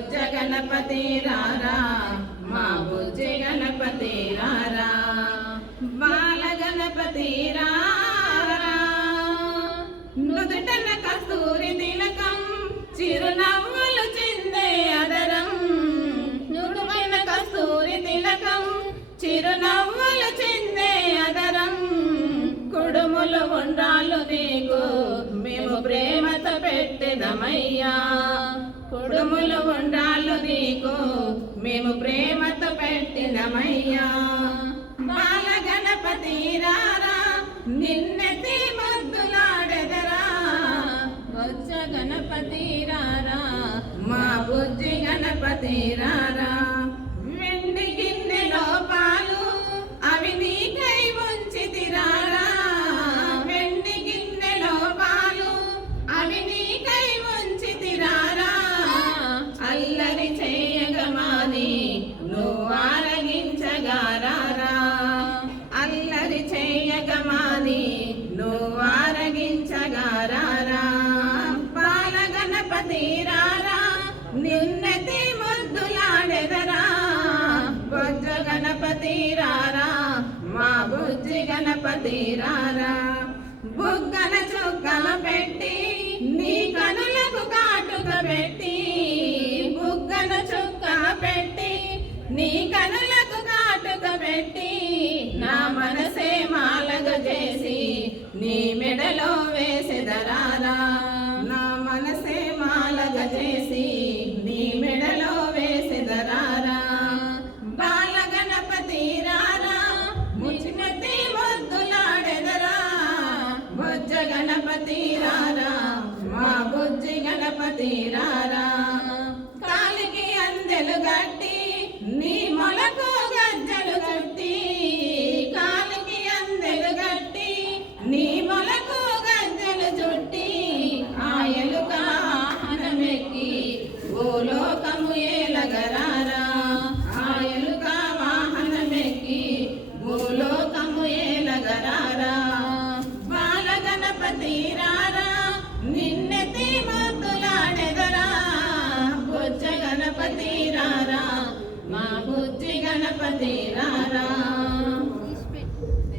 బొజ్జ గణపతి రారా మా బుజ్జి గణపతి రారా బాల గణపతి రారా నుదుటన కస్తూరి తిలకం చిరునవ్వులు చిందే అదరం నుదుటన కస్తూరి తిలకం చిరునవ్వులు చిందే అదరం కుడుములు ఉండ్రాళ్ళు నీకు మేము ప్రేమతో పెట్టెదమయ్యా కుడుములు ఉండ్రాళ్ళు నీకు మేము ప్రేమతో పెట్టినమయ్యా బాల గణపతి రారా నిన్నెత్తి ముద్దులాడెదరా బొజ్జ గణపతి రారా మా బుజ్జి గణపతి రారా వెండి గిన్నెలో పాలు అవి నీకై ఉంచితిరారా వెండి గిన్నెలో పాలు అవి నీకై ఉంచితిరారా అల్లరి చేయగమాని నువ్వు ఆరగించగారారా అల్లరి చేయగమాని నువ్వు ఆరగించగారారా బాల గణపతి రారా నిన్నెత్తి ముద్దులాడెదరా బొజ్జ గణపతి రారా మా బుజ్జి గణపతి రారా బుగ్గన చుక్కల పెట్టి నీ కనులకు కాటుక పెట్టి బుగ్గన చుక్కల పెట్టి నీ కనులకు కాటుక పెట్టి నా మనసే మాలగ చేసి నీ మెడలో వేసెదరారా నా మనసే మాలగ చేసి నీ మెడలో వేసెదరారా బాల గణపతి రారా ముచ్చినతి ముద్దులాడెదరా బొజ్జ గణపతి రారా మా బుజ్జి గణపతి రారా కాలికి అందెలు గట్టి నీ మొలకు గజ్జలు కట్టి కాలికి అందెలు గట్టి నీ మొలకు గజ్జలు చుట్టి ఆయలుక వాహనమెక్కి భూలోకము ఏలగరారా ఆయలుక వాహనమెక్కి భూలోకము ఏలగరారా బాల గణపతి రారా నిన్నెత్తి ముద్దులాడెదరా బొజ్జ గణపతి రారా మా బుజ్జి గణపతి రారా